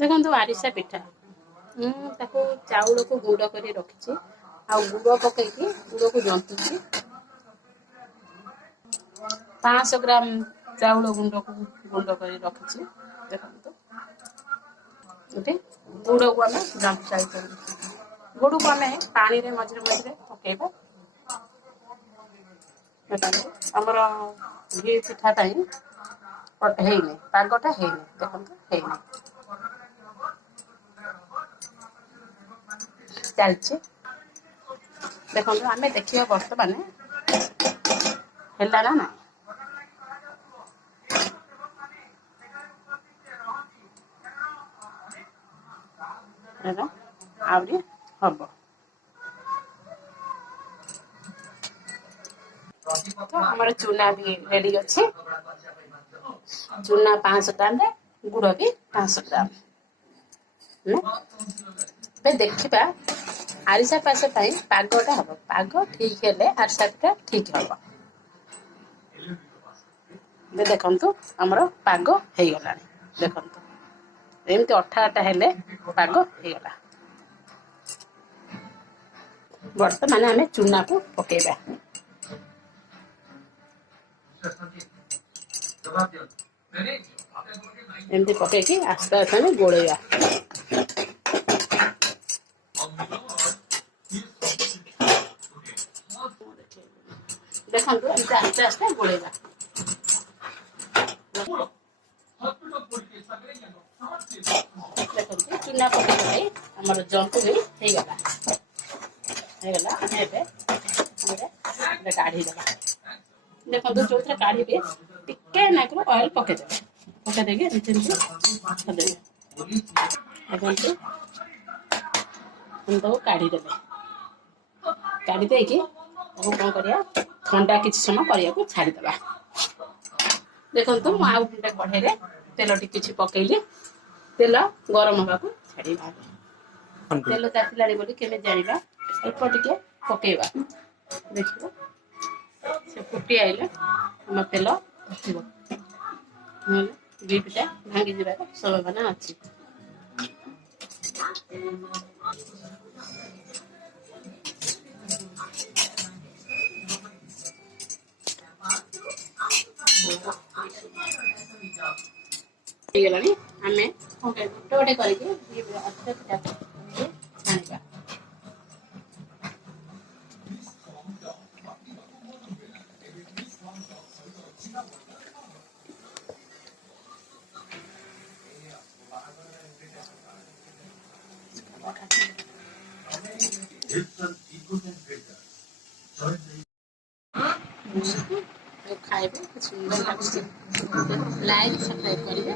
देखो आरिसा पिठा चाउल को गुड़ कर रखी गुड़ पकई गुड़ को जंतुची 500 ग्राम चाउल गुंड को गुंड कर रखी देखो गोटे गुड़ को आम जंचाई कर गुड़ को आम पानी रे मझे मझे पकेबा आमर घी पिठा है पागटा है देखो है चलছে देखो आम देखिए बर्तमान है ना आहरी हम तो हमारे चूना भी रेडी अच्छे चूना 500 ग्राम गुड़ भी 500 ग्राम देखा आरिसा पास पागटा हम पाग ठीक है आरिसा पिठा ठीक हम देखु आमर पाग हो गला देखु एमती अठा अठा हेले पाग हो गला बर्तमान आम चूना को पकेबा एमती पकईकि आस्ते आस्ते गोलैया देखो आस्ते आस्ते गोलैया देखो चूना पकई आमर जंतु भी गला काढ़ी देगा देखो जो काढ़ी टिके नाक ऑयल पकईदे हम काढ़ी दे काढ़ी दे कौन कर ठंडा किसी समय करने छाड़ीदे देखो आउ गोटे कढ़े तेल टी पकईली तेल गरम हवा को छाड़ी तेल तातिला केमे जाना अल्प टे पकेबा देखो से फुटी आइले हम तेल घी पिठा भांगी जाबार संभावना अच्छी आम गोटे गोटे करके छाणिबा खाइबे सुंदर लाइक सब्सक्राइब करेंगे।